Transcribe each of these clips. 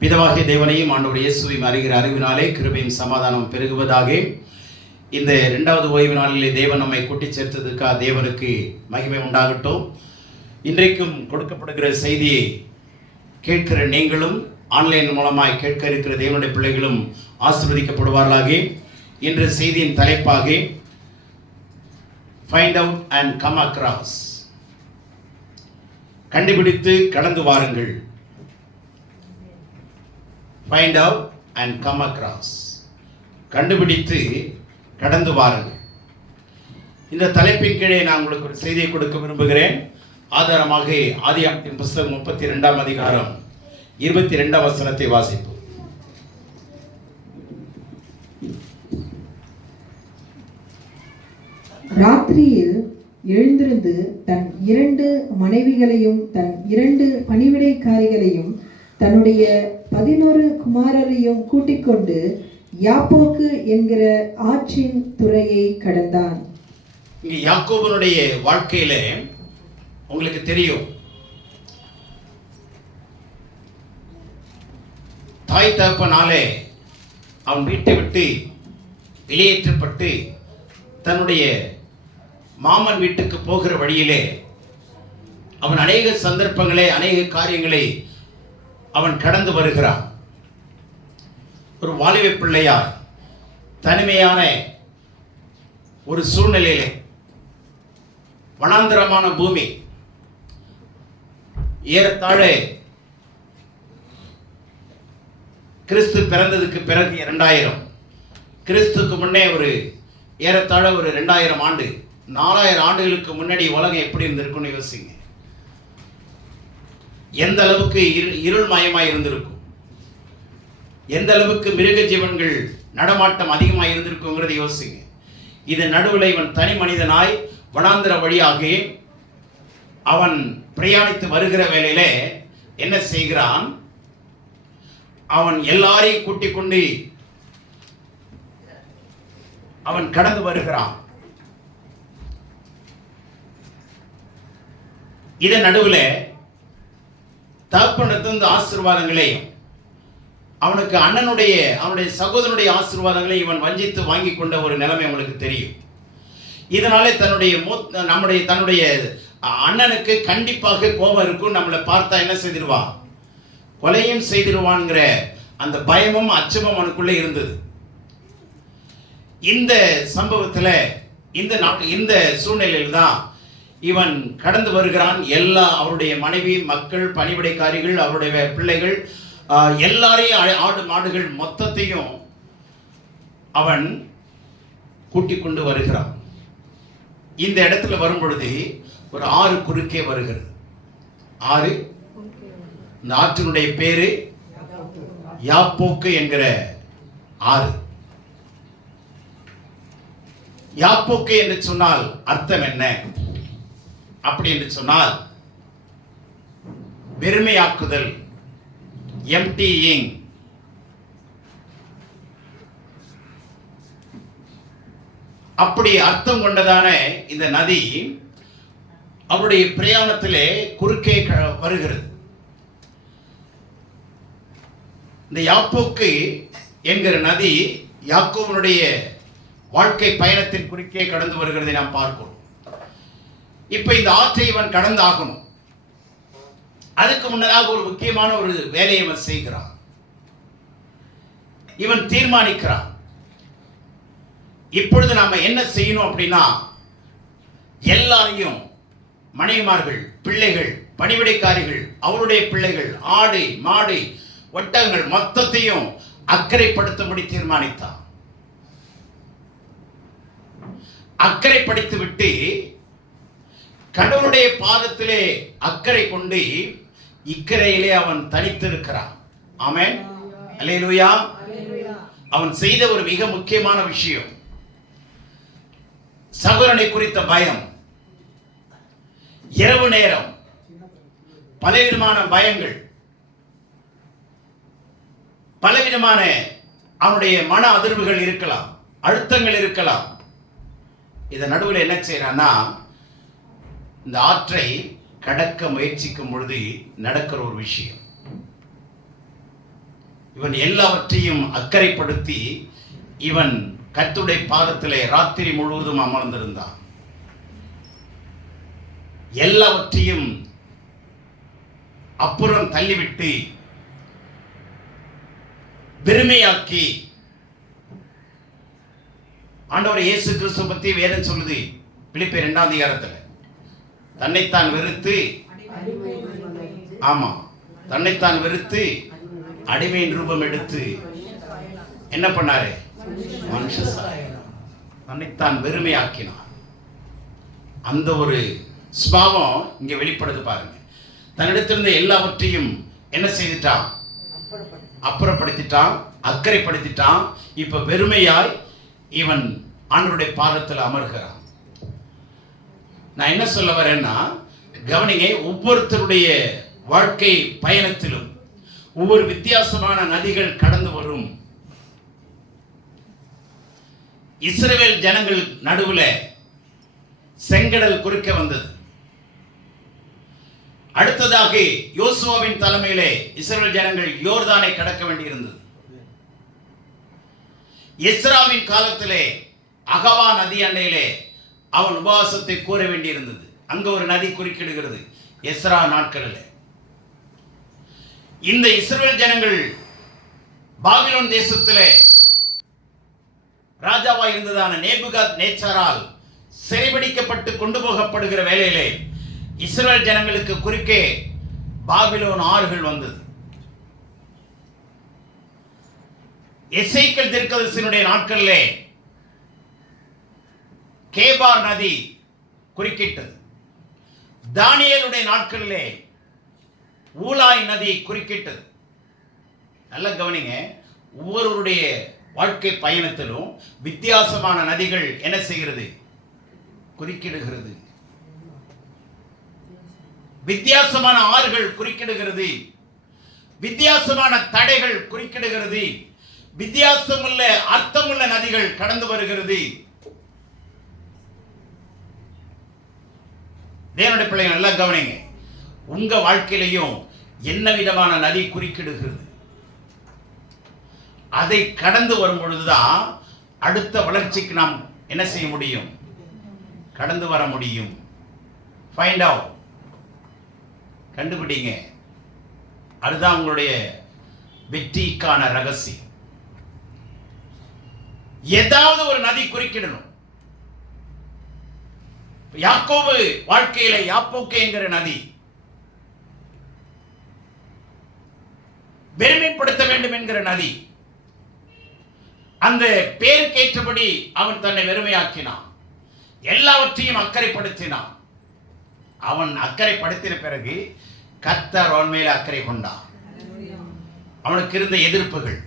பிதாவாகிய தேவனையும் ஆண்டவர் இயேசுவையும் அறிகிற அறிவினாலே கிருபையும் சமாதானம் பெருகுவதாக. இந்த 2வது ஓய்வு நாளிலே தேவன் நம்மை கூட்டி சேர்த்ததுக்காக தேவனுக்கு மகிமை உண்டாகட்டும். இன்றைக்கும் கொடுக்கப்படுகிற செய்தியை கேட்கிற நீங்களும் ஆன்லைன் மூலமாய் கேட்க இருக்கிற தேவனுடைய பிள்ளைகளும் ஆசீர்வதிக்கப்படுவார்களாக. இன்று செய்தியின் தலைப்பாக find out and come across, கண்டுபிடித்து கடந்து வாருங்கள். Find out and come across, கண்டுபிடித்து கடந்து வாருங்கள். இந்த தலைப்பின் கீழே நான் உங்களுக்கு ஒரு செய்தியை கொடுக்க விரும்புகிறேன். ஆதாரமாக ஆதியாகமத்தின் புத்தகம் 32ஆம் அதிகாரம் 22ஆம் வசனத்தை வாசிப்போம். ராத்திரியில் எழுந்திருந்து தன் 2 மனைவிகளையும் தன் 2 பணிவிடைக்காரிகளையும் தன்னுடைய 11 குமாரரையும் கூட்டிக் கொண்டு யாப்போக்கு என்கிற ஆற்றின் துறையை கடந்தான். இங்கே யாக்கோபனுடைய வாழ்க்கையில உங்களுக்கு தெரியும், தாய் தகப்பனாலே அவன் வீட்டை விட்டு வெளியேற்றப்பட்டு தன்னுடைய மாமன் வீட்டுக்கு போகிற வழியிலே அவன் அநேக சந்தர்ப்பங்களை அநேக காரியங்களை அவன் கடந்து வருகிறான். ஒரு வாலிப பிள்ளையார் தனிமையான ஒரு சூழ்நிலையிலே, வனாந்தரமான பூமி, ஏறத்தாழ கிறிஸ்து பிறந்ததுக்கு பிறகு 2000, கிறிஸ்துக்கு முன்னே ஏறத்தாழ ஒரு 2000 ஆண்டு, 4000 ஆண்டுகளுக்கு முன்னாடி உலகம் எப்படி இருந்திருக்குன்னு யோசிங்க. எந்த அளவுக்கு இருள்மயமாய் இருந்திருக்கும், எந்த அளவுக்கு மிருக ஜீவன்கள் நடமாட்டம் அதிகமாக இருந்திருக்குங்கிறத யோசிங்க. இதன் நடுவில் இவன் தனி மனிதனாய் வனாந்திர வழியாக அவன் பிரயாணித்து வருகிற வேளையில என்ன செய்கிறான்? அவன் எல்லாரையும் கூட்டிக் கொண்டு அவன் கடந்து வருகிறான். இதன் நடுவில் தகப்பனிடத்திலிருந்து ஆசீர்வாதங்களையும் அவனுக்கு அவனுடைய சகோதரனுடைய ஆசீர்வாதங்களை இவன் வஞ்சித்து வாங்கி கொண்ட ஒரு நிலைமை உங்களுக்கு தெரியும். இதனாலே தன்னுடைய அண்ணனுக்கு கண்டிப்பாக கோபம் இருக்கும். நம்மளை பார்த்தா என்ன செய்திருவான்? கொலையும் செய்திருவான்ங்கிற அந்த பயமும் அச்சமும் அவனுக்குள்ளே இருந்தது. இந்த சம்பவத்தில் இந்த சூழ்நிலையில் தான் இவன் கடந்து வருகிறான். அவருடைய மனைவி, மக்கள், பணிவிடைக்காரிகள், அவருடைய பிள்ளைகள் எல்லாரையும், ஆடு மாடுகள் மொத்தத்தையும் அவன் கூட்டிக் கொண்டு வருகிறான். இந்த இடத்துல வரும் பொழுது ஒரு ஆறு குறுக்கே வருகிறது. ஆறு, இந்த ஆற்றினுடைய பேரு யாப்போக்கு என்கிற ஆறு. யாப்போக்கு என்று சொன்னால் அர்த்தம் என்ன? அப்படி என்று சொன்னால் வெறுமையாக்குதல், எம்டியிங். அப்படி அர்த்தம் கொண்டதான இந்த நதி அவருடைய பிரயாணத்திலே குறுக்கே வருகிறது. இந்த யாப்போக்கு என்கிற நதி யாக்கோபனுடைய வாழ்க்கை பயணத்தின் குறுக்கே கடந்து வருகிறதை நாம் பார்க்கிறோம். இப்ப இந்த ஆற்றை இவன் கடந்து ஆகணும். அதுக்கு முன்னதாக ஒரு முக்கியமான ஒரு வேலையை இவன் செய்கிறான். இவன் தீர்மானிக்கிறான், இப்பொழுது நாம என்ன செய்யணும் அப்படின்னா, எல்லாரையும், மனைவிமார்கள், பிள்ளைகள், பணிவிடைக்காரிகள், அவருடைய பிள்ளைகள், ஆடு மாடு ஒட்டகங்கள் மொத்தத்தையும் அக்கறைப்படுத்தும்படி தீர்மானித்தான். அக்கறைப்படுத்தி விட்டு கடவுளுடைய பாதத்திலே அக்கறை கொண்டு இக்கரையிலே அவன் தனித்திருக்கிறான். ஆமென், அல்லேலூயா. அவன் செய்த ஒரு மிக முக்கியமான விஷயம், சகோதரனை குறித்த பயம். இரவு நேரம் பலவிதமான பயங்கள், பலவிதமான அவனுடைய மன அதிர்வுகள் இருக்கலாம், அழுத்தங்கள் இருக்கலாம். இதன் நடுவில் என்ன செய்யறான்னா, இந்த ஆற்றை கடக்க முயற்சிக்கும் பொழுது நடக்கிற ஒரு விஷயம், இவன் எல்லாவற்றையும் அக்கறைப்படுத்தி இவன் கர்த்தருடைய பாதத்திலே ராத்திரி முழுவதும் அமர்ந்திருந்தான். எல்லாவற்றையும் அப்புறம் தள்ளிவிட்டு பெருமையாக்கி, ஆண்டவர் இயேசு கிறிஸ்துவ பத்தி வேதம் சொல்லுது பிலிப்பியர் 2ஆம் அதிகாரத்தில், தன்னைத்தான் வெறுத்து, ஆமா, தன்னைத்தான் வெறுத்து அடிமையின் ரூபம் எடுத்து என்ன பண்ணாரு? மனுஷ சாயல், தன்னைத்தான் வெறுமையாக்கினார். அந்த ஒரு ஸ்பாவம் இங்க வெளிப்படுது பாருங்க. தன்னிடத்திலிருந்த எல்லாவற்றையும் என்ன செய்துட்டான்? அப்புறப்படுத்திட்டான், அக்கறைப்படுத்திட்டான். இப்ப வெறுமையாய் இவன் ஆண்டவருடைய பாதத்தில் அமர்கிறான். நான் என்ன சொல்ல வரேன்னா, கவனிங்க, ஒவ்வொருத்தருடைய வாழ்க்கை பயணத்திலும் ஒவ்வொரு வித்தியாசமான நதிகள் கடந்து வரும். இஸ்ரவேல் ஜனங்கள் நடுவுல செங்கடல் குறுக்க வந்தது. அடுத்ததாக யோசுவாவின் தலைமையிலே இஸ்ரவேல் ஜனங்கள் யோர்தானை கடக்க வேண்டியிருந்தது. எஸ்ராவின் காலத்திலே அகவா நதி அண்டையிலே அவன் உபவாசத்தை கூற வேண்டியிருந்தது. அங்க ஒரு நதி குறுக்கிடுகிறது எஸ்ரா நாட்களில். இந்த இஸ்ரவேல் ஜனங்கள் பாபிலோன் தேசத்திலே ராஜாவா இருந்ததான நேபுகாத் நேச்சாரால் சிறைபிடிக்கப்பட்டு கொண்டு போகப்படுகிற வேளையிலே இஸ்ரவேல் ஜனங்களுக்கு குறுக்கே பாபிலோன் ஆறுகள் வந்தது. எசேக்கியேல் தீர்க்கதரிசியினுடைய நாட்களிலே கேபார் நதி குறுக்கிட்டது. தானியேலுடைய நாட்களிலே ஊலாய் நதி குறுக்கிட்டது. நல்ல கவனிங்க, ஒவ்வொருவருடைய வாழ்க்கை பயணத்திலும் வித்தியாசமான நதிகள் என்ன செய்கிறது? குறுக்கிடுகிறது. வித்தியாசமான ஆறுகள் குறுக்கிடுகிறது. வித்தியாசமான தடைகள் குறுக்கிடுகிறது. வித்தியாசமுள்ள அர்த்தமுள்ள நதிகள் கடந்து வருகிறது. தேவனுடைய பிள்ளைகள் நல்லா கவனிங்க, உங்க வாழ்க்கையிலையும் என்ன விதமான நதி குறுக்கிடுகிறது? அதை கடந்து வரும் பொழுதுதான் அடுத்த வளர்ச்சிக்கு நாம் என்ன செய்ய முடியும்? கடந்து வர முடியும். ஃபைண்ட் அவுட், கண்டுபிடிங்க. அதுதான் உங்களுடைய வெற்றிக்கான ரகசியம். ஏதாவது ஒரு நதி குறுக்கிடணும். யாக்கோபு வாழ்க்கையில யாப்போக்கு என்கிற நதி பெருமைப்படுத்த வேண்டும் என்கிற நதி. அந்த பேருக்கேற்றபடி அவன் தன்னை வெறுமையாக்கினான். எல்லாவற்றையும் அக்கறைப்படுத்தினான். அவன் அக்கறைப்படுத்தின பிறகு கர்த்தர் அவன் மேல அக்கறை கொண்டான். அவனுக்கு இருந்த எதிர்ப்புகள்,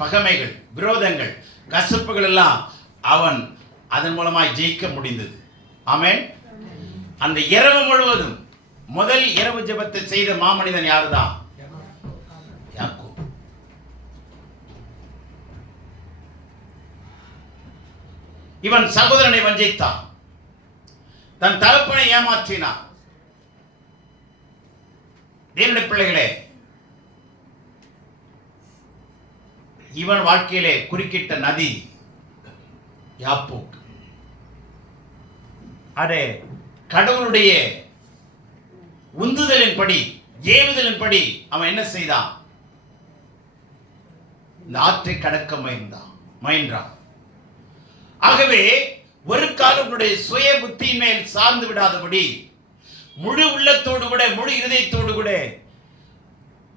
பகைமைகள், விரோதங்கள், கசப்புகள் எல்லாம் அவன் அதன் மூலமாய் ஜெயிக்க முடிந்தது. ஆமென். அந்த இரவு முழுவதும் முதல் இரவு ஜெபத்தை செய்த மாமனிதன் யாருதான்? யாக்கோபு. இவன் சகோதரனை வஞ்சித்தான், தன் தகப்பனை ஏமாற்றினான். தேவனுடைய பிள்ளைகளே, இவன் வாழ்க்கையிலே குறுக்கிட்ட நதி யாப்போக்கு. அதே கடவுளுடைய உந்துதலின்படி, ஏவுதலின்படி அவன் என்ன செய்தான்? இந்த ஆற்றை கடக்க முயன்றான். ஆகவே ஒரு காலங்களுடைய சுய புத்தியின் மேல் சார்ந்து விடாதபடி முழு உள்ளத்தோடு கூட, முழு இதயத்தோடு கூட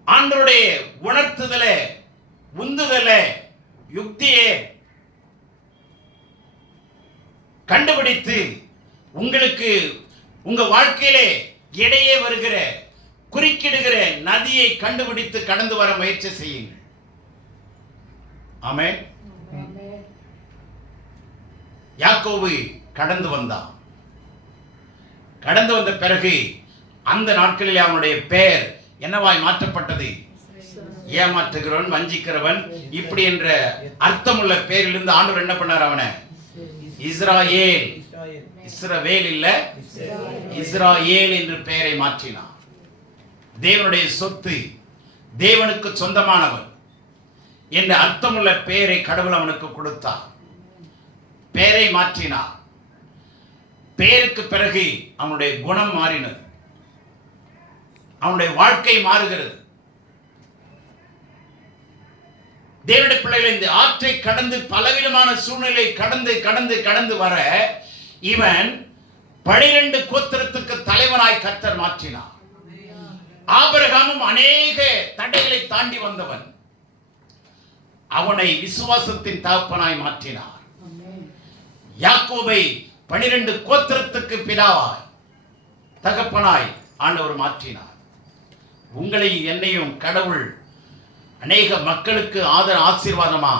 ஆண்டவருடைய உணர்த்துதலை, உந்துதலை, யுக்தியை கண்டுபிடித்து உங்களுக்கு உங்க வாழ்க்கையிலே இடையே வருகிற குறுக்கிடுகிற நதியை கண்டுபிடித்து கடந்து வர முயற்சி செய்யுங்கள். ஆமென். யாக்கோபு கடந்து வந்தான். கடந்து வந்த பிறகு அந்த நாட்களில் அவனுடைய பெயர் என்னவாய் மாற்றப்பட்டது? ஏமாற்றுகிறவன், வஞ்சிக்கிறவன், இப்படி என்ற அர்த்தமுள்ள பெயரிலிருந்து ஆண்டவர் என்ன பண்ணார்? அவனை இஸ்ராயேல், இஸ்ரவேல் இல்ல, இஸ்ராயேல் என்று பெயரை மாற்றினான். தேவனுடைய சொத்து, தேவனுக்கு சொந்தமானவன், என்ற அர்த்தமுள்ள பெயரை கடவுள் அவனுக்கு கொடுத்தார். பெயரை மாற்றினார். பெயருக்கு பிறகு அவனுடைய குணம் மாறினது, அவனுடைய வாழ்க்கை மாறுகிறது. தேவனுடைய பிள்ளைகள் இந்த ஆற்றை கடந்து பலவிதமான சூழ்நிலை கடந்து கடந்து கடந்து வர இவன் 12 கோத்திரத்துக்கு தலைவனாய் கர்த்தர் மாற்றினார். ஆபிரகாமும் அநேக தடைகளை தாண்டி வந்தவன். அவனை விசுவாசத்தின் தகப்பனாய் மாற்றினார். யாக்கோபை 12 கோத்திரத்துக்கு பிதாவாய் தகப்பனாய் ஆண்டவர் மாற்றினார். உங்களை என்னையும் கடவுள் அநேக மக்களுக்கு ஆசீர்வாதமா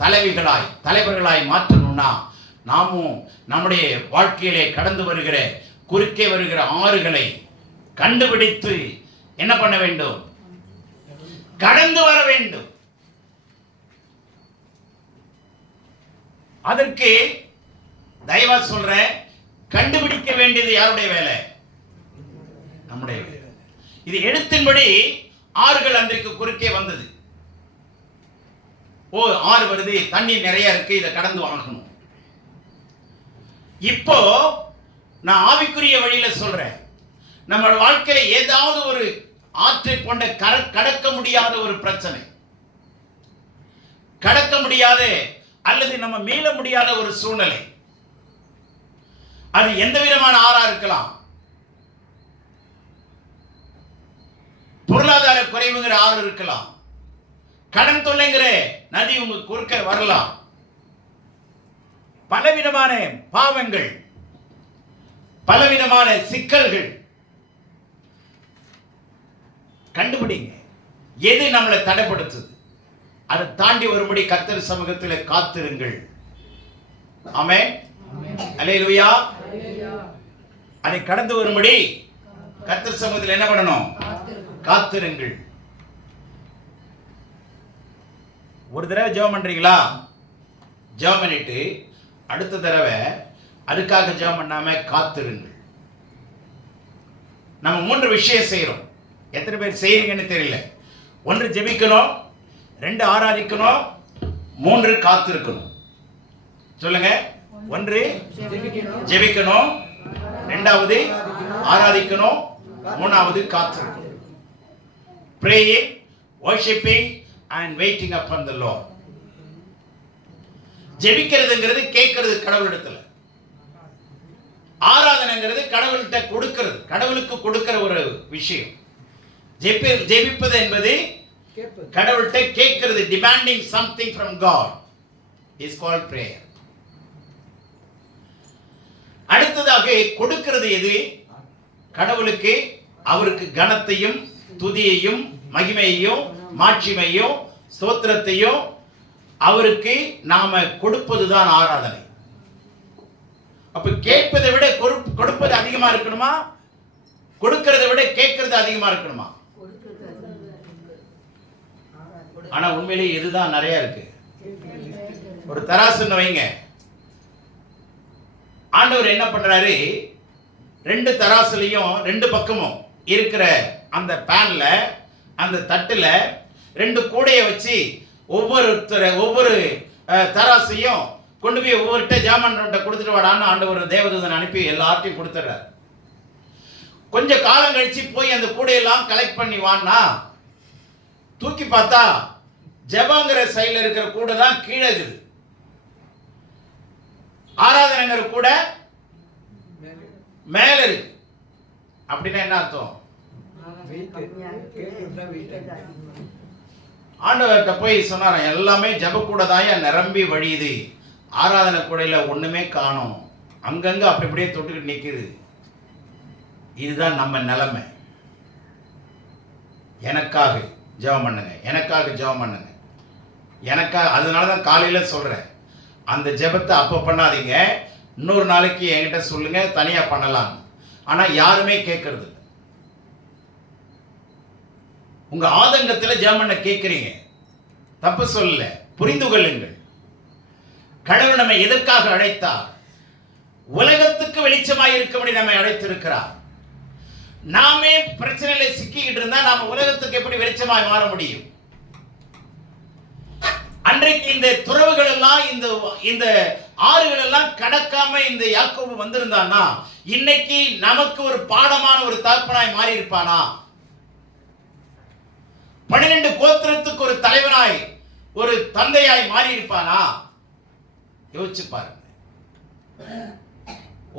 தலைவர்களாய் மாற்றணும்னா நாமும் நம்முடைய வாழ்க்கையிலே கடந்து வருகிற குறுக்கே வருகிற ஆறுகளை கண்டுபிடித்து என்ன பண்ண வேண்டும்? கடந்து வர வேண்டும். அதற்கு தயவா சொல்றேன், கண்டுபிடிக்க வேண்டியது யாருடைய வேலை? நம்முடைய வேலை. இது எழுத்தின்படி ஆறுகள் அன்றைக்கு குறுக்கே வந்தது. ஆறு வருது, தண்ணி நிறைய இருக்கு, இதை கடந்து வாங்கணும். இப்போ நான் ஆவிக்குரிய வழியில சொல்றேன், நம்ம வாழ்க்கையில ஏதாவது ஒரு ஆற்றை கொண்ட கடக்க முடியாத ஒரு பிரச்சனை, கடக்க முடியாத அல்லது நம்ம மீள முடியாத ஒரு சூழ்நிலை, அது எந்த விதமான ஆறா இருக்கலாம். பொருளாதார குறைவுங்கிற ஆறு இருக்கலாம், கடன் தொல்லைங்கிற நதி உங்க குறுக்க வரலாம், பலவிதமான பாவங்கள், பலவிதமான சிக்கல்கள். கண்டுபிடிங்க எது நம்மளை தடைப்படுத்துது. அதை தாண்டி வரும்படி கர்த்தர் சமூகத்தில் காத்திருங்கள். ஆமென், அல்லேலூயா. அதை கடந்து வரும்படி கர்த்தர் சமூகத்தில் என்ன பண்ணணும்? காத்திருங்கள். ஒரு தடவை ஜெபம் பண்றீங்களா? ஜெபம் பண்ணிட்டு அடுத்த தடவை அதுக்காக ஜெபம் பண்ணாம காத்திருங்கள். நம்ம 3 விஷயம் செய்யறோம். எத்தனை பேர் செய்றீங்கன்னு தெரியல. 1 ஜெபிக்கணும், 2 ஆராதிக்கணும், 3 காத்திருக்கணும். சொல்லுங்க. 1 ஜெபிக்கணும், 2வது ஆராதிக்கணும், 3வது காத்திருக்கணும். Praying, worshiping and waiting upon the Lord. ஜெபிக்கிறதுங்கிறது கேட்கிறது கடவுளிடத்துல. ஆராதனைங்கிறது கடவுள்கிட்ட கொடுக்கிறது, கடவுளுக்கு கொடுக்கிற ஒரு விஷயம். ஜெபிப்பது என்பது கடவுள்கிட்ட கேட்கிறது. demanding something from God is called prayer. அடுத்ததாக கொடுக்கிறது எது? கடவுளுக்கு அவருக்கு கனத்தையும் துதியையும் மகிமையையும் மாட்சிமையும் ஸ்தோத்திரத்தையும் அவருக்கு நாம கொடுப்பதுதான் ஆராதனை. அப்ப கேட்பதை விட கொடுப்பது அதிகமா இருக்கணுமா? கொடுக்கிறதை விட கேட்கறது அதிகமா இருக்கணுமா? ஆனா உண்மையிலேயே இதுதான் நிறைய இருக்கு. ஒரு தராசுன்னு வைங்க. ஆண்டவர் என்ன பண்றாரு? 2 தராசுலையும் 2 பக்கமும் இருக்கிற அந்த பேன்ல, அந்த தட்டுல 2 கூடையை வச்சு ஒவ்வொரு தராசையும் கொண்டு போய் ஒவ்வொருட்ட ஜாமான்கிட்ட கொடுத்துட்டு வாடான்னு ஆண்டவர் தேவதூதன் அனுப்பி எல்லார்ட்டையும் கொடுத்துறாரு. கொஞ்ச காலம் கழிச்சு போய் அந்த கூடையெல்லாம் கலெக்ட் பண்ணி வான்னா தூக்கி பார்த்தா ஜெபங்கிற சைடுல இருக்கிற கூடை தான் கீழே இருக்குது. ஆராதனைங்கிற கூட மேல இருக்கு. அப்படின்னா என்ன அர்த்தம்? ஆண்டவர்கிட்ட போய் சொன்னாராம், எல்லாமே ஜெப கூட தான் நிரம்பி வழியுது, ஆராதனை கூடையில ஒண்ணுமே காணோம், அங்கங்க அப்படி அப்படியே தொட்டுக்கிட்டு நிக்குது. இதுதான் நம்ம நிலைமை. எனக்காக ஜெபம் பண்ணுங்க, எனக்காக ஜெபம் பண்ணுங்க, எனக்காக. அதனாலதான் காலையில சொல்றேன், அந்த ஜெபத்தை அப்ப பண்ணாதீங்க, இன்னொரு நாளைக்கு என்கிட்ட சொல்லுங்க, தனியா பண்ணலாம். ஆனா யாருமே கேட்கறது இல்லை. உங்க ஆதங்கத்துல ஜெபம் பண்ண கேட்கிறீங்க, தப்பு சொல்லல, புரிந்து கொள்ளுங்கள். கடவுள் நம்மை எதற்காக அழைத்தார்? உலகத்துக்கு வெளிச்சமாய் இருக்கும்படி நம்மை அழைத்திருக்கிறார். நாமே பிரச்சனையில சிக்கிக்கிட்டு இருந்தா நாம உலகத்துக்கு எப்படி வெளிச்சமாய் மாற முடியும்? அன்றைக்கு இந்த துறவுகள் எல்லாம் இந்த ஆறுகள் எல்லாம் கடக்காம இந்த யாக்கோபு வந்திருந்தானா இன்னைக்கு நமக்கு ஒரு பாடமான ஒரு தகப்பனாய் மாறி இருப்பானா? 12 கோத்திரத்துக்கு ஒரு தலைவனாய் ஒரு தந்தையாய் மாறி இருப்பானா? யோசிச்சு பாருங்க.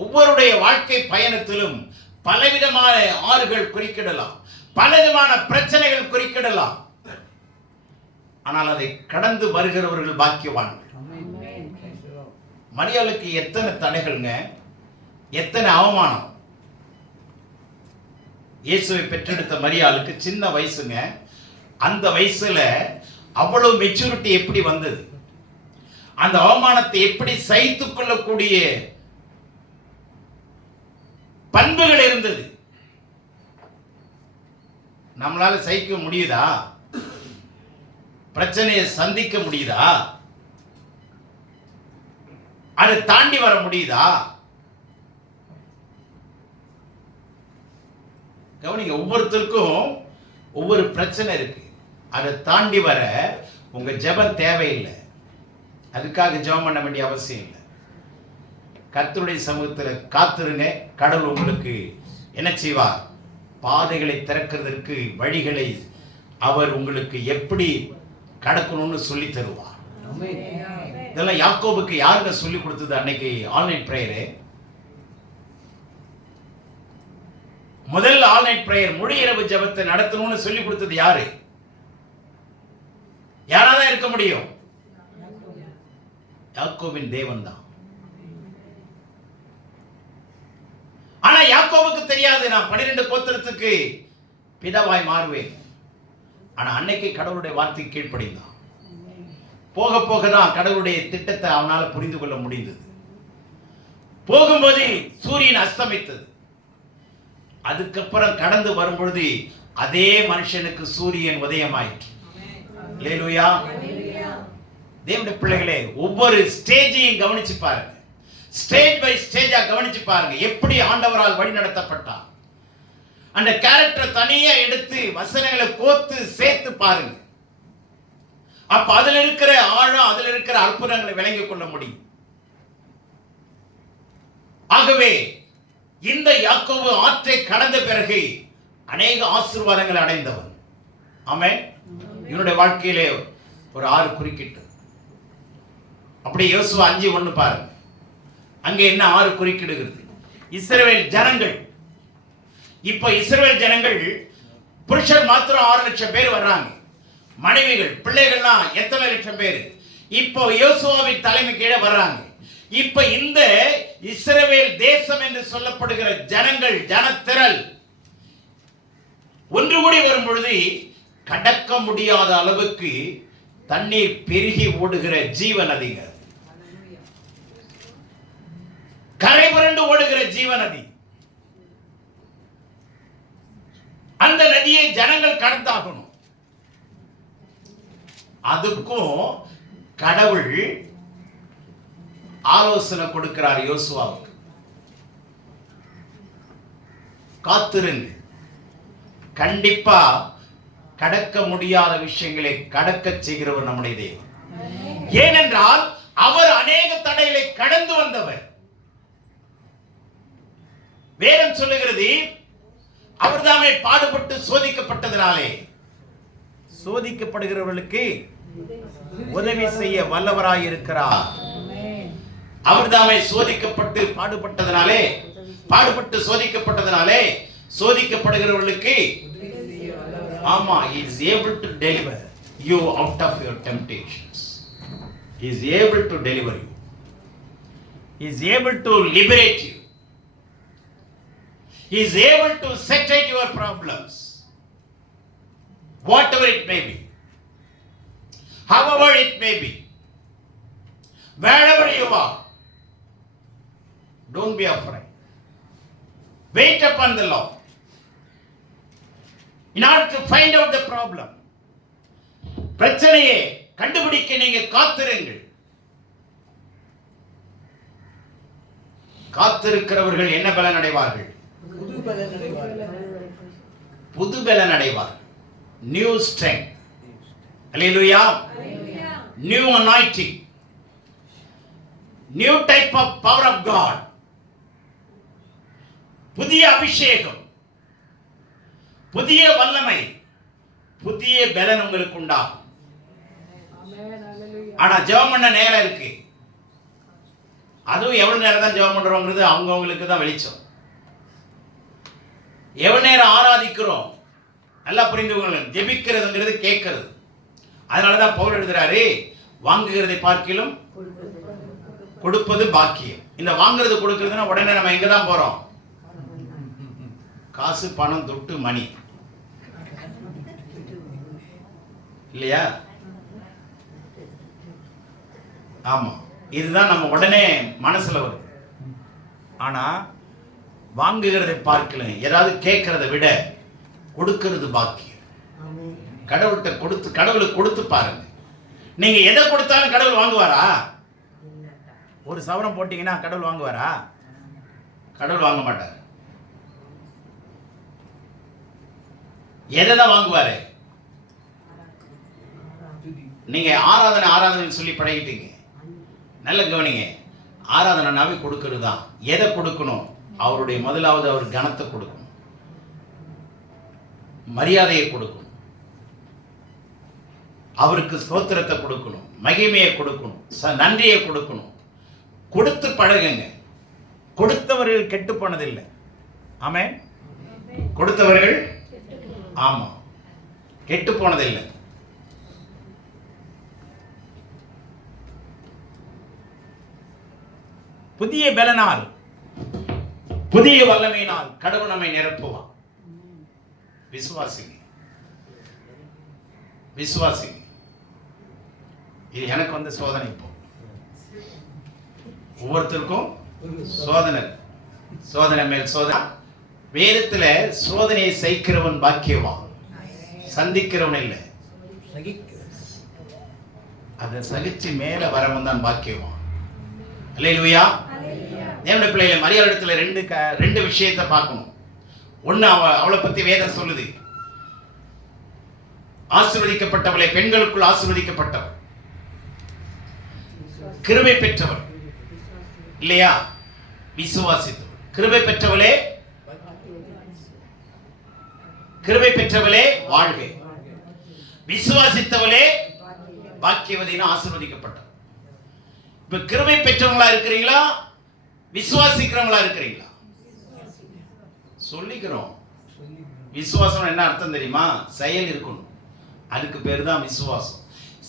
ஒவ்வொருடைய வாழ்க்கை பயணத்திலும் பலவிதமான ஆறுகள் குறுக்கிடலாம், பலவிதமான பிரச்சனைகள் குறுக்கிடலாம். ஆனால் அதை கடந்து வருகிறவர்கள் பாக்கியவான்கள். மரியாளுக்கு எத்தனை தடைகள்ங்க, எத்தனை அவமானம். இயேசுவை பெற்றெடுத்த மரியாளுக்கு சின்ன வயசுங்க. அந்த வயசுல அவ்வளவு மெச்சூரிட்டி எப்படி வந்தது? அந்த அவமானத்தை எப்படி சகித்துக் கொள்ளக்கூடிய பண்புகள் இருந்தது? நம்மளால சகிக்க முடியுதா? பிரச்சனையை சந்திக்க முடியுதா? அதை தாண்டி வர முடியுதா? கவனிங்க, ஒவ்வொருத்தருக்கும் ஒவ்வொரு பிரச்சனை இருக்கு. அதை தாண்டி வர உங்க ஜெபம் தேவையில்லை, அதுக்காக ஜெபம் பண்ண வேண்டிய அவசியம் இல்லை. கர்த்தருடைய சமூகத்தில் காத்திருங்க. கடவுள் உங்களுக்கு என்ன செய்வார்? பாதைகளை திறக்கிறதற்கு வழிகளை அவர் உங்களுக்கு எப்படி கடக்கணும்னு சொல்லி தருவார். இதெல்லாம் யாக்கோபுக்கு யாருங்க சொல்லி கொடுத்தது? அன்னைக்கு ஆன்லைன் பிரேயரு, முதல் ஆன்லைன் பிரேயர் முழு இரவு ஜெபத்தை நடத்தணும்னு சொல்லி கொடுத்தது யாரு? யாராதான் இருக்க முடியும்? யாக்கோபின் தேவன் தான். ஆனா யாக்கோபுக்கு தெரியாது நான் 12 கோத்திரத்துக்கு பிதாவாய் மாறுவேன். ஆனா அன்னைக்கு கடவுளுடைய வார்த்தை கீழ்ப்படிந்தான். போக போக தான் கடவுளுடைய திட்டத்தை அவனால புரிந்து கொள்ள முடிந்தது. போகும்போது சூரியன் அஸ்தமித்தது. அதுக்கப்புறம் கடந்து வரும்பொழுது அதே மனுஷனுக்கு சூரியன் உதயமாயிற்று. அல்லேலூயா. தேவனுடைய பிள்ளைகளே, ஒவ்வொரு ஸ்டேஜையும் கவனிச்சு பாருங்க. ஸ்டேஜ் பை ஸ்டேஜா கவனிச்சு பாருங்க. எப்படி ஆண்டவரால் வழி நடத்தப்பட்டார். அந்த கேரக்டர் தனியா எடுத்து வசனங்களை கோத்து சேர்த்து பாருங்க. அப்ப அதுல இருக்கிற ஆழம், அதுல இருக்கிற அற்புதங்களை விளங்கிக் கொள்ள முடியும். ஆகவே இந்த யாக்கோபு ஆற்றை கடந்த பிறகு அநேக ஆசீர்வாதங்களை அடைந்தவன். ஆமென். இவனுடைய வாழ்க்கையிலே ஒரு ஆறு குறுக்கிட்டு அப்படி யோசுவா 5:1 பாருங்க. அங்கே என்ன ஆறு குறுக்கிடுகிறது? இஸ்ரவேல் ஜனங்கள். இப்ப இஸ்ரவேல் ஜனங்கள் புருஷர் மாத்திரம் 6 லட்சம் பேர் வர்றாங்க. மனைவிகள் பிள்ளைகள்லாம் எத்தனை லட்சம் பேர்? இப்போ யோசுவாவின் தலைமை கீழே வர்றாங்க. இப்ப இந்த இஸ்ரவேல் தேசம் என்று சொல்லப்படுகிற ஜனங்கள், ஜனத்திரள் ஒன்று கூடி வரும் பொழுது கடக்க முடியாத அளவுக்கு தண்ணீர் பெருகி ஓடுகிற ஜீவ நதிங்க, கரை புரண்டு ஓடுகிற ஜீவ நதி. அந்த நதியை ஜனங்கள் கடந்தாகணும். அதுக்கும் கடவுள் ஆலோசனை கொடுக்கிறார் யோசுவாவுக்கு. காத்திருங்க, கண்டிப்பா கடக்க முடியாத விஷயங்களை கடக்க செய்கிறவர் நம்முடைய தேவன். ஏனென்றால் அவர் அநேக தடைகளை கடந்து வந்தவர். வேதம் சொல்லுகிறது, அவர் தாமே பாடுபட்டு சோதிக்கப்பட்டதினாலே சோதிக்கப்படுகிறவர்களுக்கு உதவி செய்ய வல்லவராய் இருக்கிறார். அவர் தாமே சோதிக்கப்பட்டு பாடுபட்டு சோதிக்கப்பட்டதினாலே சோதிக்கப்படுகிறவர்களுக்கு ஆமா, he is able to deliver you out of your temptations. He is able to deliver you. He is able to liberate you. He is able to set right your problems, whatever it may be, however it may be, wherever you are. Don't be afraid. Wait upon the Lord in order to find out the problem. பிரச்சனையை கண்டுபிடிக்க நீங்க காத்திருங்கள். காத்திருக்கிறவர்கள் என்ன பலன் அடைவார்கள்? புது பலன் அடைவார்கள். New strength. Hallelujah. New anointing, new type of power of God, புதிய அபிஷேகம், புதிய வல்லமை, புதிய பலன் உங்களுக்கு உண்டாகும். ஆனா ஜெபம் பண்ண நேரம் இருக்கு. அதுவும் எவ்வளவு நேரம் தான் ஜெபம் பண்றோங்கிறது அவங்கவுங்களுக்கு தான் வெளிச்சம். எவ்வளவு நேரம் ஆராதிக்கிறோம் நல்லா புரிந்து கொள்ளுங்க. ஜெபிக்கிறதுங்கிறது கேட்கறது. அதனாலதான் பவுல் எழுதுறாரு, வாங்குகிறதை பார்க்கிலும் கொடுப்பது பாக்கியம். இந்த வாங்குறது கொடுக்கறதுன்னா உடனே நம்ம எங்க தான் போறோம்? காசு, பணம், துட்டு, மணி, இல்லையா? ஆமா, இதுதான் நம்ம உடனே மனசுல வருது. ஆனா வாங்குகிறதை பார்க்கல, ஏதாவது கேட்கறதை விட கொடுக்கிறது பாக்கியம். கடவுள்கிட்ட கொடுத்து, கடவுளுக்கு கொடுத்து பாருங்க. நீங்க எதை கொடுத்தாலும் கடவுள் வாங்குவாரா? ஒரு சவரம் போட்டீங்கன்னா கடவுள் வாங்குவாரா? கடவுள் வாங்க மாட்டார். எதை தான் வாங்குவாரு? நீங்க ஆராதனை ஆராதனை சொல்லி பழகிட்டீங்க. நல்ல கவனிங்க, ஆராதனைனாவே கொடுக்கிறது தான். எதை கொடுக்கணும்? அவருடைய முதலாவது அவர் கனத்தை கொடுக்கணும், மரியாதையை கொடுக்கணும், அவருக்கு ஸ்தோத்திரத்தை கொடுக்கணும், மகிமையை கொடுக்கணும், நன்றியை கொடுக்கணும். கொடுத்து பழகுங்க. கொடுத்தவர்கள் கெட்டு போனதில்லை. ஆமென். கொடுத்தவர்கள் ஆமா கெட்டு போனதில்லை. புதிய பலனால், புதிய வல்லமையினால் கடவுள் நம்மை நிரப்புவார். விசுவாசிங்க, விசுவாசிங்க. இது எனக்கு வந்து சோதனை. இப்போ ஒவ்வொருத்தருக்கும் சோதனை, சோதனை மேல் சோதனை. வேதத்துல சோதனையை சகிக்கிறவன் பாக்கியவான், சந்திக்கிறவன் இல்லை. அதை சகிச்சு மேல வரவன் தான் பாக்கியவான். அல்லேலூயா. தேவனுடைய பிள்ளைகளை, மரியாதை இடத்துல ரெண்டு விஷயத்தை பார்க்கணும். ஒண்ணு, அவளை பத்தி வேதம் சொல்லுது, ஆசீர்வதிக்கப்பட்டவளை, பெண்களுக்குள் ஆசீர்வதிக்கப்பட்டவள், கிருபை பெற்றவள், இல்லையா? விசுவாசித்தவள். கிருபை பெற்றவளே, கிருபை பெற்றவளே வாழ்க. விசுவாசித்தவளே பாக்கியவதின்னு ஆசீர்வதிக்கப்பட்டவள். இப்ப கிருபை பெற்றவங்களா இருக்கிறீங்களா? விசுவாசிக்கிறவங்களா இருக்கிறீங்களா? சொல்லிக்கிறோம். விசுவாசம் என்ன அர்த்தம் தெரியுமா? செயல் இருக்கணும். அதுக்கு பேர் தான் விசுவாசம்.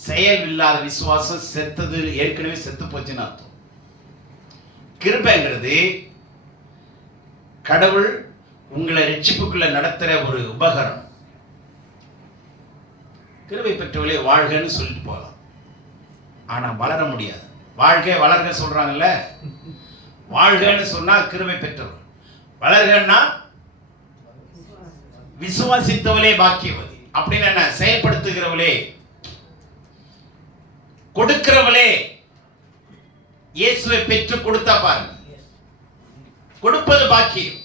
செயல் இல்லாத விசுவாசம் செத்தது, ஏற்கனவே செத்து போச்சுன்னு அர்த்தம். கிருபைங்கிறது கடவுள் உங்களை ரட்சிப்புக்குள்ள நடத்துற ஒரு உபகரணம். கிருபை பெற்றவர்களே வாழ்கன்னு சொல்லிட்டு போகலாம், ஆனா வளர முடியாது. வாழ்க வளர்க சொல்றாங்கல்ல, வாழ்கன்னு சொன்னா கிருபை பெற்றவர், வளர்கன்னா விசுவாசித்தவளே பாக்கியவதி. அப்படின்னு என்ன? செயல்படுத்துகிறவளே, கொடுக்கிறவளே. இயேசுவை பெற்று கொடுத்தா பாருங்க, கொடுப்பது பாக்கியம்.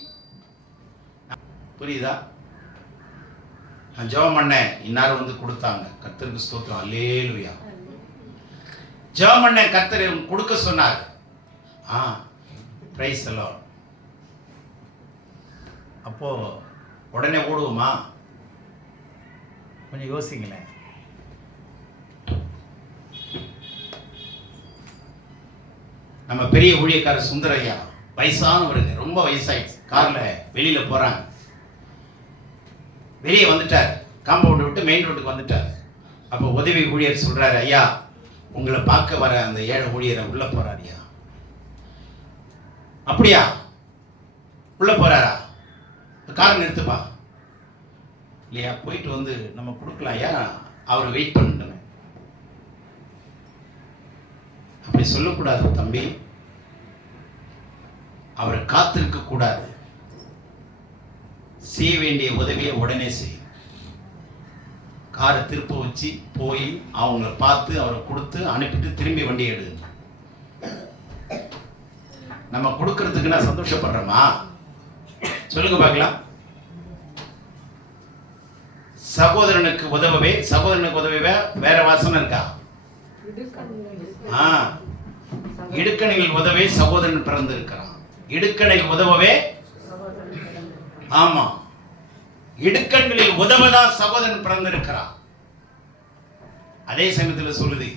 புரியுதா? நான் ஜெபம் பண்ணேன், இன்னாரும் வந்து கொடுத்தாங்க. கர்த்தருக்கு ஸ்தோத்திரம், அல்லேலூயா. ஜெபம் பண்ணேன், கர்த்தர் கொடுக்க சொன்னார். Praise the Lord. அப்போ உடனே ஓடுவோமா? கொஞ்சம் யோசிங்களேன். நம்ம பெரிய ஊழியக்காரர் சுந்தரையா, வயசானவருங்க, ரொம்ப வயசாயிடுச்சு. கார்ல வெளியில போறாங்க, வெளியே வந்துட்டார், காம்பவுண்ட் விட்டு மெயின் ரோட்டுக்கு வந்துட்டார். அப்போ உதவி ஊழியர் சொல்றாரு, ஐயா உங்களை பார்க்க வர அந்த ஏழை ஊழியரை உள்ள போறாரியா. அப்படியா? உள்ள போறாரா? கார் நிறுத்துப்பா. இல்லையா, போயிட்டு வந்து நம்ம கொடுக்கலாம் ஐயா, அவரை வெயிட் பண்ணிட்டு. அப்படி சொல்லக்கூடாது தம்பி, அவரை காத்திருக்க கூடாது. செய்ய வேண்டிய உதவியை உடனே செய். காரை திருப்ப வச்சு போய் அவங்கள பார்த்து அவரை கொடுத்து அனுப்பிட்டு திரும்பி வண்டி எடு. நம்ம கொடுக்கறதுக்கு நான் சந்தோஷப்படுறோமா? சொல்லுங்க பார்க்கலாம். சகோதரனுக்கு உதவவே வேற வாசனை இருக்கா? இடுக்கணில் உதவே சகோதரன் பிறந்து இருக்கிறான். இடுக்கணில் உதவவே, ஆமா, இடுக்கண்களில் உதவதான் சகோதரன் பிறந்து இருக்கிறான். அதே சமயத்தில் சொல்லுது,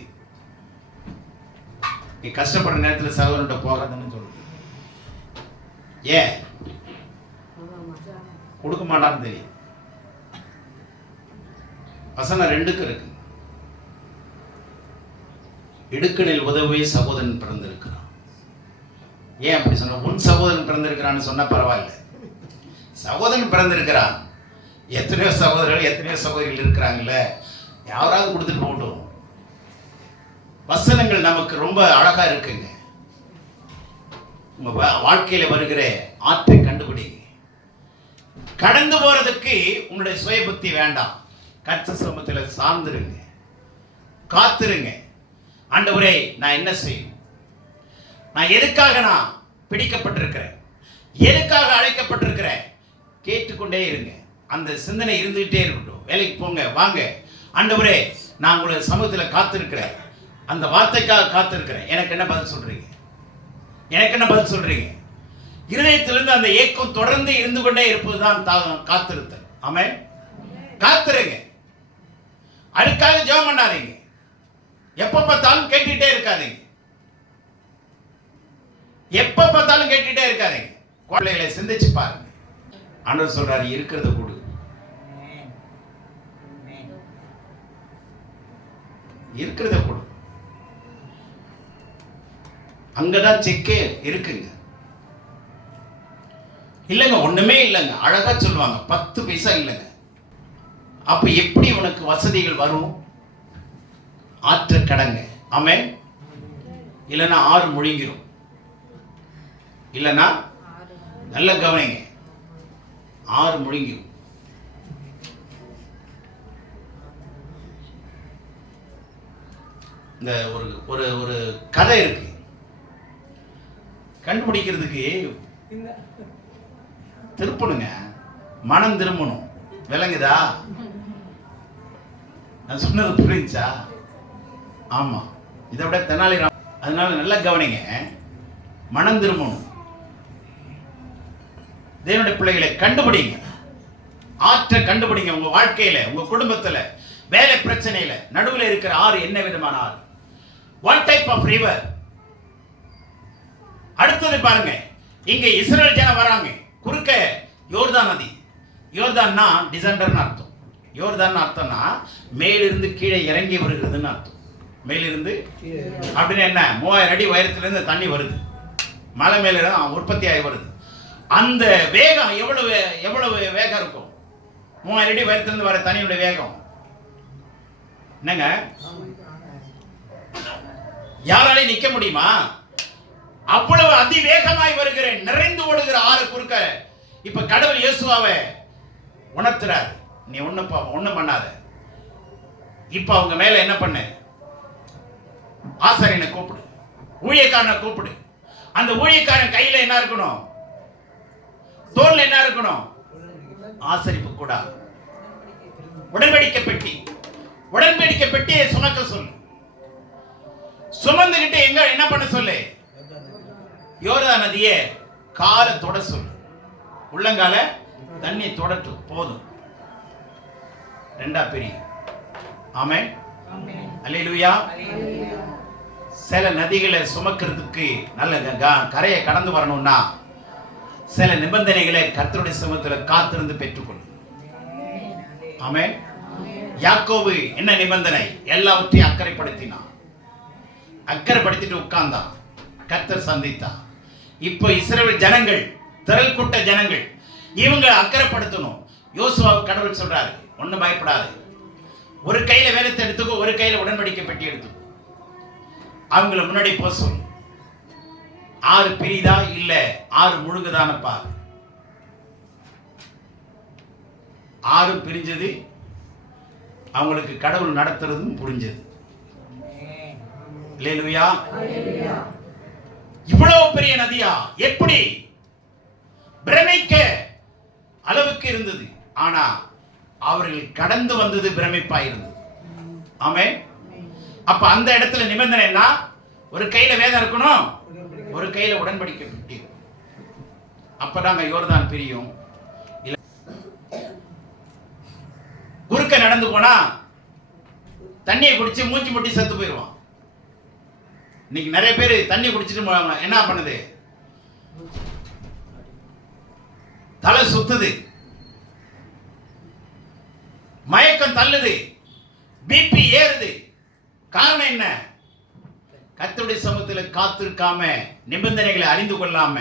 நீ கஷ்டப்படுற நேரத்தில் சகோதரன்ட்ட போகாதுன்னு சொல்லுது. ஏன் கொடுக்க மாட்டான்னு தெரியும். வசனம் 2க்கு இருக்கு. இடுக்கணில் உதவே சகோதரன் பிறந்திருக்கிறான். ஏன் அப்படி சொன்ன? உன் சகோதரன் பிறந்திருக்கிறான்னு சொன்னா பரவாயில்ல, சகோதரன் பிறந்திருக்கிறான். எத்தனையோ சகோதரர்கள் எத்தனையோ சகோதரிகள் இருக்கிறாங்கல்ல, யாராவது கொடுத்துட்டு போட்டோம். வசனங்கள் நமக்கு ரொம்ப அழகா இருக்குங்க. உங்க வாழ்க்கையில வருகிற ஆற்றை கண்டுபிடிங்க. கடந்து போறதுக்கு உங்களுடைய சுய புத்தி வேண்டாம். கர்த்தர் சமூகத்தில் சார்ந்துருங்க, காத்திருங்க. ஆண்டவரே, நான் என்ன செய்யும்? நான் எதுக்காக நான் பிடிக்கப்பட்டிருக்கிறேன்? எதுக்காக அழைக்கப்பட்டிருக்கிறேன்? கேட்டுக்கொண்டே இருங்க. அந்த சிந்தனை இருந்துகிட்டே இருக்கட்டும். வேலைக்கு போங்க, வாங்க. ஆண்டவரே, நான் உங்களை சமூகத்தில் காத்திருக்கிறேன், அந்த வார்த்தைக்காக காத்திருக்கிறேன். எனக்கு என்ன பதில் சொல்றீங்க? எனக்கு என்ன பதில் சொல்றீங்க? இருதயத்திலிருந்து அந்த ஏக்கம் தொடர்ந்து இருந்து கொண்டே இருப்பதுதான் காத்திருத்தல். ஆமென். காத்திருங்க. அதுக்காக ஜெபம் பண்ணாதீங்க. எப்ப பார்த்தாலும் கேட்டுட்டே இருக்காதீங்க. எப்ப பார்த்தாலும் கேட்டுட்டே இருக்காதீங்க. குழந்தைகளை சிந்திச்சு பாருங்க. ஆண்டவர் சொல்றாரு, இருக்கிறத கொடு. இருக்கிறத கொடு. அங்கதான் செக்கே இருக்குங்க. இல்லைங்க, ஒண்ணுமே இல்லைங்க, அழகா சொல்லுவாங்க, 10 பைசா இல்லைங்க. அப்ப எப்படி உனக்கு வசதிகள் வரும்? ஆற்ற கடங்க. ஆமென். இல்லைன்னா ஆறு முழுங்கிரும். இல்லைன்னா நல்ல கவனிங்க, ஆறு முழுங்கிரும். இந்த ஒரு ஒரு கதை இருக்கு. கண்டுபிடிக்கிறதுக்கு திருப்பணுங்க, மனம் திரும்பணும். விளங்குதா? நான் சொன்னது புரிஞ்சா? ஆமா, இதை விட தெனாலிராமன். அதனால நல்லா கவனிங்க, மனம் திரும்பணும். தேவனுடைய பிள்ளைகளை கண்டுபிடிங்க, ஆற்ற கண்டுபிடிங்க. உங்க வாழ்க்கையில, உங்க குடும்பத்துல, வேலை பிரச்சனையில நடுவில் இருக்கிற ஆறு என்ன விதமான ஆறு? What type of river? அடுத்தது பாருங்க, இங்க இஸ்ரேல் ஜனம் வராங்க, குறுக்க யோர்தான் நதி. யோர்தான்னா டிசெண்டர்னு அர்த்தம். யோர்தான் அர்த்தம்னா மேலிருந்து கீழே இறங்கி வருகிறதுன்னு அர்த்தம். மேலிருந்து அப்படின்னு என்ன? 3000 அடி உயரத்திலிருந்து தண்ணி வருது, மலை மேல உற்பத்தி ஆகி வருது. அந்த வேகம் எவ்வளவு எவ்வளவு வேகம் இருக்கும்? 3000 அடி உயரத்திலிருந்து வர தண்ணியுடைய வேகம் என்னங்க? யாராலையும் நிக்க முடியுமா? அவ்வளவு அதிவேகமாய் வருகிற நிறைந்து ஓடுகிற ஆறு குறுக்க இப்ப கடவுள் இயேசுவாவை உணர்த்துறார், நீ ஒண்ணும் பண்ணாத. இப்ப அவங்க மேல என்ன பண்ணு? ஆசாரியனை கூப்பிடு, ஊழியக்காரனை கூப்பிடு. அந்த ஊழியக்காரன் கையில என்ன இருக்கணும்? தோல்ல என்ன இருக்கணும்? ஆசரிப்பு கூட உடன்படிக்கை பெட்டி. உடன்படிக்கை பெட்டியை சுமக்க சொல்லு. சுமந்துகிட்டு எங்க என்ன பண்ண சொல்லு? யோர்தான் நதியே காலை தொட சொல்லு. உள்ளங்கால தண்ணி தொடட்டு போதும். 2 பிரியும். ஆமென். அல்லேலூயா. சில நதிகளை சுமக்கிறதுக்கு நல்ல கரையை கடந்து வரணும்னா சில நிபந்தனைகளை கர்த்தருடைய சமூகத்தில் காத்திருந்து பெற்றுக்கொள்ளும். ஆமென். யாக்கோபு என்ன நிபந்தனை? எல்லாவற்றையும் அக்கறைப்படுத்தினான். அக்கறைப்படுத்திட்டு உட்கார்ந்தான், கர்த்தர் சந்தித்தான். இப்போ இஸ்ரவேல் ஜனங்கள், திரள் கூட்ட ஜனங்கள், இவங்க அக்கறைப்படுத்தணும். யோசுவாவுக்கு கடவுள் சொல்றாரு, ஒன்னும் பயப்படாது, ஒரு கையில வேலத்தை எடுத்துக்கோ, ஒரு கையில உடன்படிக்கை பெட்டி எடுத்துக்கோ. அவங்கள முன்னாடி போக சொல்லு. ஆறு பிரிதா இல்ல ஆறு முழுங்குதான பாரு. ஆறு பிரிஞ்சது, அவங்களுக்கு கடவுள் நடத்துறதும் புரிஞ்சது. அல்லேலூயா. இவ்வளவு பெரிய நதியா எப்படி? பிரமிக்க அளவுக்கு இருந்தது. ஆனா அவர்கள் கடந்து வந்தது பிரமிப்பாய் இருந்தது. ஆமென். அப்ப அந்த இடத்துல நிபந்தனை என்ன? ஒரு கையில வேதம் இருக்கணும், ஒரு கையில உடன்படிக்கை பெட்டி. அப்பதாங்க யோர்தான் பிரியும். குறுக்க நடந்து போனா தண்ணியை குடிச்சு மூச்சு முட்டி செத்து போயிடுவான். இன்னைக்கு நிறைய பேர் தண்ணி குடிச்சிட்டு என்ன பண்ணுது? தலை சுத்துது, மயக்கம் தள்ளுது, பிபி ஏறுது. காரணம் என்ன? கர்த்தருடைய சமூகத்தில் காத்திருக்காம, நிபந்தனைகளை அறிந்து கொள்ளாம,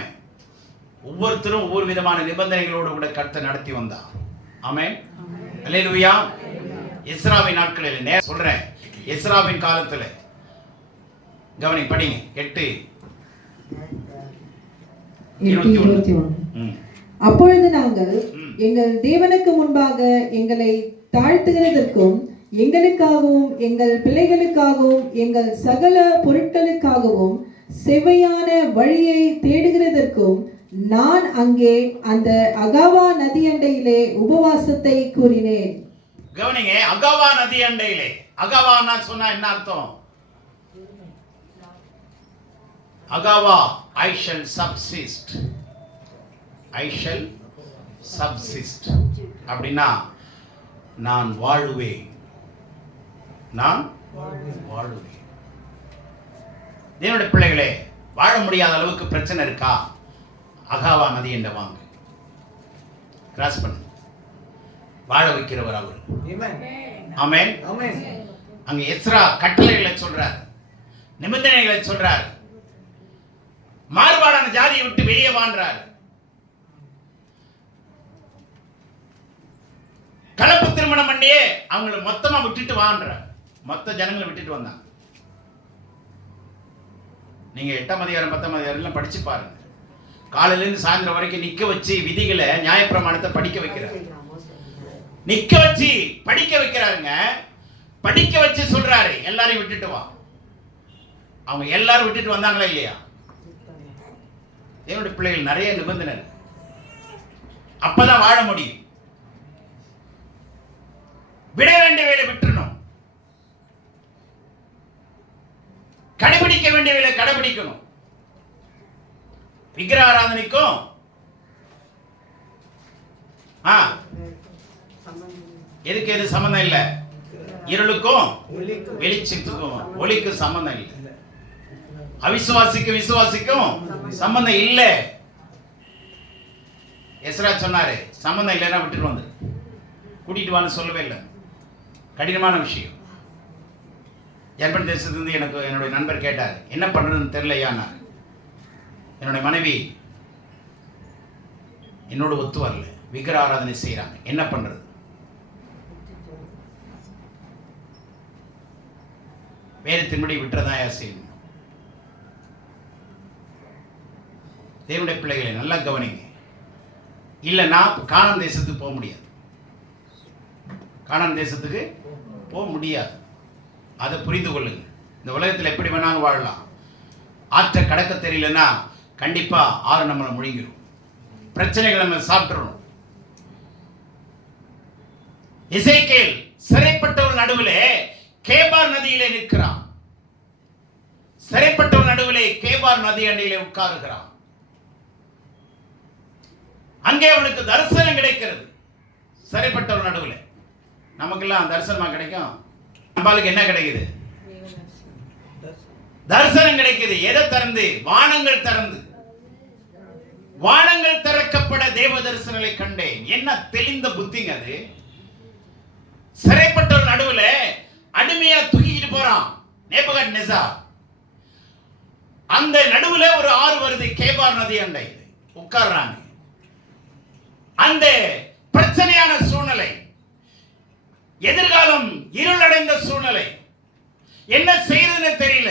ஒவ்வொருத்தரும் ஒவ்வொரு விதமான நிபந்தனைகளோடு கூட கர்த்தர் நடத்தி வந்தார். ஆமென், அல்லேலூயா. எஸ்ராவின் நாட்களில் சொல்றேன், எஸ்ராவின் காலத்துல கவனி, படிங்க 8:21. அப்பொழுது நாங்கள் எங்கள் தேவனுக்கு முன்பாக எங்களை தாழ்த்துகிறதற்கும், எங்களுக்காகவும் எங்கள் பிள்ளைகளுக்காகவும் எங்கள் சகல பொருட்களுக்காகவும் செவ்வையான வழியை தேடுகிறதற்கும் நான் அங்கே அந்த அகாவா நதி அண்டையிலே உபவாசத்தை கூறினேன். கவனிங்க, அகாவா நதி அண்டையிலே. அகாவான்னா சொன்னா என்ன அர்த்தம்? அகாவா, I shall subsist. I shall subsist அப்படின்னா நான் வாழுவேன், நான் வாழுவேன். தேவனுடைய பிள்ளைகளே, வாழ முடியாத அளவுக்கு பிரச்சனை இருக்கா? அகாவா நதி என்ற வாங்க, கிராஸ் பண்ணு. வாழ வைக்கிறவர் அவர். ஆமென். அங்க எஸ்ரா கட்டளைகளை சொல்றார், நிபந்தனைகளை சொல்றார். மாறுபாடான ஜாதியை விட்டு வெளியே வாழ்றார். கலப்பு திருமணம் பண்ணியே அவங்களை மொத்தமா விட்டுட்டு வாழ்றார். மொத்த ஜனங்களை விட்டுட்டு வந்தாங்க. நீங்க 8ஆம் அதிகாரம் 10ஆம் அதிகாரம் படிச்சு பாருங்க. காலையில இருந்து சாயந்தரம் வரைக்கும் நிக்க வச்சு விதிகளை, நியாயப்பிரமாணத்தை படிக்க வைக்கிறார். நிக்க வச்சு படிக்க வைக்கிறாருங்க. படிக்க வச்சு சொல்றாரு, எல்லாரையும் விட்டுட்டு வா. அவங்க எல்லாரும் விட்டுட்டு வந்தாங்களா இல்லையா? என்னுடைய பிள்ளைகள் நிறைய நிபந்தனை, அப்பதான் வாழ முடியும். விட வேண்டிய வேலை விட்டுறணும், கடைபிடிக்க வேண்டிய வேலை கடைபிடிக்கணும். விக்கிர ஆராதனைக்கும் எதுக்கு எது சம்பந்தம் இல்லை? இருளுக்கும் வெளிச்சத்துக்கும் ஒளிக்கும் சம்பந்தம் இல்லை. அவிசுவாசிக்கும் விசுவாசிக்கும் சம்பந்தம் இல்லை. எஸ்ரா சொன்னாரு, சம்பந்தம் இல்லைன்னா விட்டுட்டு வந்து கூட்டிட்டு வான்னு சொல்லவே இல்லை. கடினமான விஷயம். ஜெர்மன் தேசத்திலிருந்து எனக்கு என்னுடைய நண்பர் கேட்டார், என்ன பண்றதுன்னு தெரியலையானா. என்னுடைய மனைவி என்னோட ஒத்து வரல, விக்கிர ஆராதனை செய்யறாங்க, என்ன பண்றது? வேதத்தின்படி விட்டுறதான் செய்யணும். தேவனுடைய பிள்ளைகளை நல்லா கவனிங்க. இல்லைன்னா கானான் தேசத்துக்கு போக முடியாது. கானான் தேசத்துக்கு போக முடியாது. அதை புரிந்து கொள்ளுங்க. இந்த உலகத்தில் எப்படி வேணாலும் வாழலாம். ஆற்றை கடக்க தெரியலன்னா கண்டிப்பா ஆறு நம்மளை முழுங்கிடும். பிரச்சனைகளை நம்ம சாப்பிட்டுறோம். எசேக்கியேல் சிறைப்பட்டவர்கள் நடுவிலே கேபார் நதியிலே நிற்கிறான். சிறைப்பட்டவர்கள் நடுவிலே கேபார் நதி அண்டையிலே உட்காருகிறான். அங்கே அவனுக்கு தரிசனம் கிடைக்கிறது. சிறைப்பட்டவர்கள் நடுவில் நமக்கெல்லாம் தரிசனமா கிடைக்கும். நம்மளுக்கு என்ன கிடைக்குது? தரிசனம் கிடைக்குது. எதை திறந்து? வானங்கள் திறந்து. வானங்கள் திறக்கப்பட தேவ தரிசனங்களை கண்டேன். என்ன தெளிந்த புத்திங்க அது. சிறைப்பட்டவர்கள் நடுவில் அடிமையா தூக்கிட்டு போறான் நேபுகாத்நேசார். அந்த நடுவுல ஒரு ஆறு வருது, கேபார் நதி அண்டை உட்கார்றாங்க. அந்த பிரச்சனையான சூழ்நிலை, எதிர்காலம் இருளடைந்த சூழ்நிலை, என்ன செய்யறதுன்னு தெரியல.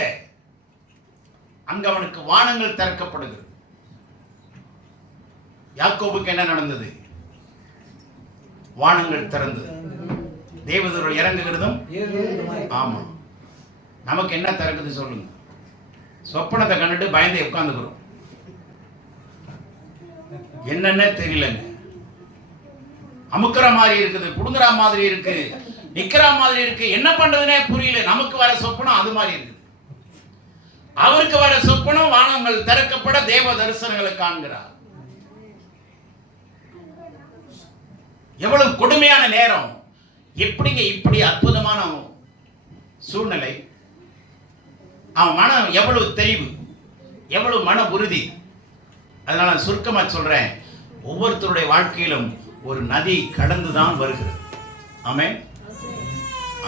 அங்க அவனுக்கு வானங்கள் திறக்கப்படுகிறது. யாக்கோபுக்கு என்ன நடந்தது? வானங்கள் திறந்தது, தேவதூதர்கள் இறங்குகிறதும். ஆமா, நமக்கு என்ன திறக்குது சொல்லுங்க? சொப்பனத்தை கண்டுட்டு பயந்து உட்கார்ந்துக்கிறோம். என்னன்னு தெரியலங்க. அமுக்கிற மாதிரி இருக்குது, புடுங்குற மாதிரி இருக்கு, நிக்கிற மாதிரி இருக்கு, என்ன பண்றதுனே புரியல. நமக்கு வர சொப்பனம் அது மாதிரி இருக்கு. அவருக்கு வர சொப்பனம் வானங்கள் திறக்கப்பட தேவ தரிசனங்களை காண்கிறார். எவ்வளவு கொடுமையான நேரம்! எப்படிங்க இப்படி அற்புதமான சூழ்நிலை! அவன் மனம் எவ்வளவு தெளிவு, எவ்வளவு மன உறுதி! அதனால நான் சுருக்கமா சொல்றேன், ஒவ்வொருத்தருடைய வாழ்க்கையிலும் ஒரு நதி கடந்துதான் வருகிறது. ஆமென்.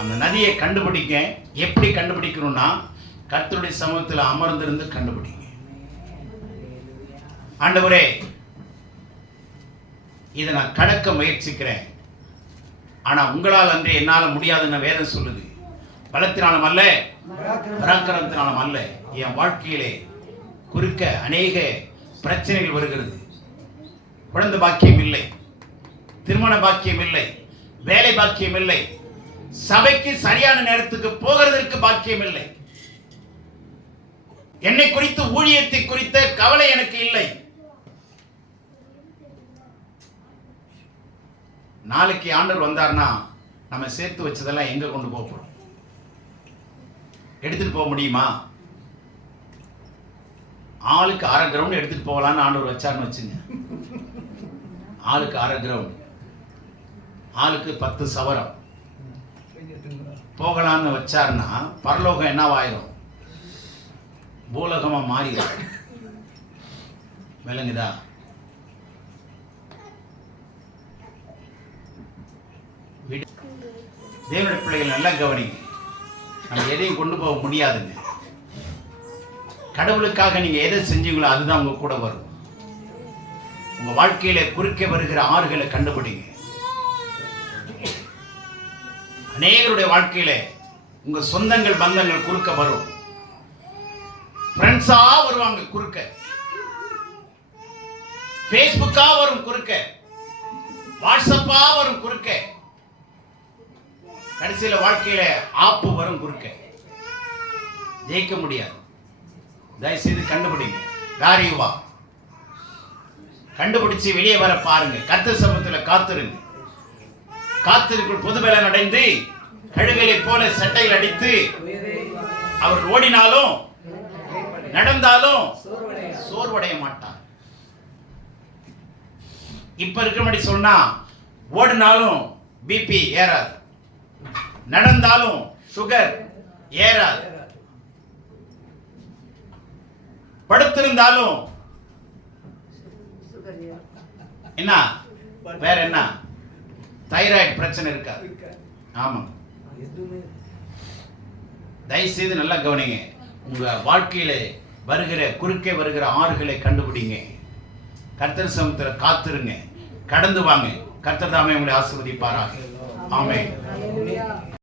அந்த நதியை கண்டுபிடிக்க எப்படி கண்டுபிடிக்கணும்னா, கர்த்தருடைய சமூகத்தில் அமர்ந்திருந்து கண்டுபிடிங்க. ஆண்டவரே, இதை நான் கடக்க முயற்சிக்கிறேன், ஆனா உங்களால் அன்றே என்னால் முடியாதுன்னு வேதம் சொல்லுது. பலத்தினாலும் அல்ல, பராக்கிரமத்தினாலும் அல்ல. என் வாழ்க்கையிலே குறுக்க அநேக பிரச்சனைகள் வருகிறது. குழந்தை பாக்கியம் இல்லை, திருமண பாக்கியம் இல்லை, வேலை பாக்கியம் இல்லை, சபைக்கு சரியான நேரத்துக்கு போகிறதற்கு பாக்கியம் இல்லை, என்னை குறித்து ஊழியத்தை குறித்த கவலை எனக்கு இல்லை. நாளைக்கு ஆண்டவர் வந்தார்னா நம்ம சேர்த்து வச்சதெல்லாம் எங்க கொண்டு போறோம்? எடுத்துட்டு போக முடியுமா? ஆளுக்கு 1/2 கிரவுண்ட் எடுத்துட்டு போகலான்னு ஆண்டவர் வச்சார்னு வச்சுங்க. ஆளுக்கு 1/2 கிரவுண்ட், ஆளுக்கு 10 சவரம் போகலான்னு வச்சார்னா பரலோகம் என்னவாயிரும்? பூலோகமா மாறிடும். விளங்குதா? தேவனுடைய பிள்ளைகள் நல்லா கவனிங்க. நம்ம எதையும் கொண்டு போக முடியாதுங்க. கடவுளுக்காக நீங்க எதை செஞ்சீங்களோ அதுதான் உங்க கூட வரும். உங்க வாழ்க்கையில குறுக்கே வருகிற ஆறுகளை கண்டுபிடிங்க. அநேகருடைய வாழ்க்கையில உங்க சொந்தங்கள் பந்தங்கள் குறுக்க வரும். ஃப்ரெண்ட்ஸா வருவாங்க குறுக்க, ஃபேஸ்புக்கா வரும் குறுக்க, வாட்ஸ்அப்பா வரும் குறுக்க, கடைசியில வாழ்க்கையில ஆப்பு வரும் குறுக்க. ஜெயிக்க முடியாது. தயவுசெய்து கண்டுபிடிங்க. காரியுவா கண்டுபிடிச்சு வெளியே வர பாருங்க. கர்த்தர் சமூகத்தில் காத்திருங்க. காத்திருக்குள் புதுபலன் அடைந்து கழுகலை போல சட்டையில் அடித்து அவர் ஓடினாலும் நடந்தாலும் சோர்வடைய மாட்டார். இப்ப இருக்கிறபடி சொன்னா, ஓடினாலும் பிபி ஏறாது, நடந்தாலும் சுகர் ஏறாது, படுத்திருந்தாலும் என்ன வேற என்ன தைராய்டு பிரச்சனை இருக்காது. ஆமா, தயவுசெய்து நல்லா கவனிங்க. உங்க வாழ்க்கையில வருகிற குறுக்கே வருகிற ஆறுகளை கண்டுபிடிங்க. கர்த்தர் சமூகத்தில் காத்திருங்க, கடந்து வாங்க. கர்த்தர் தாமே உங்களை ஆசீர்வதிப்பாராக. ஆமென்.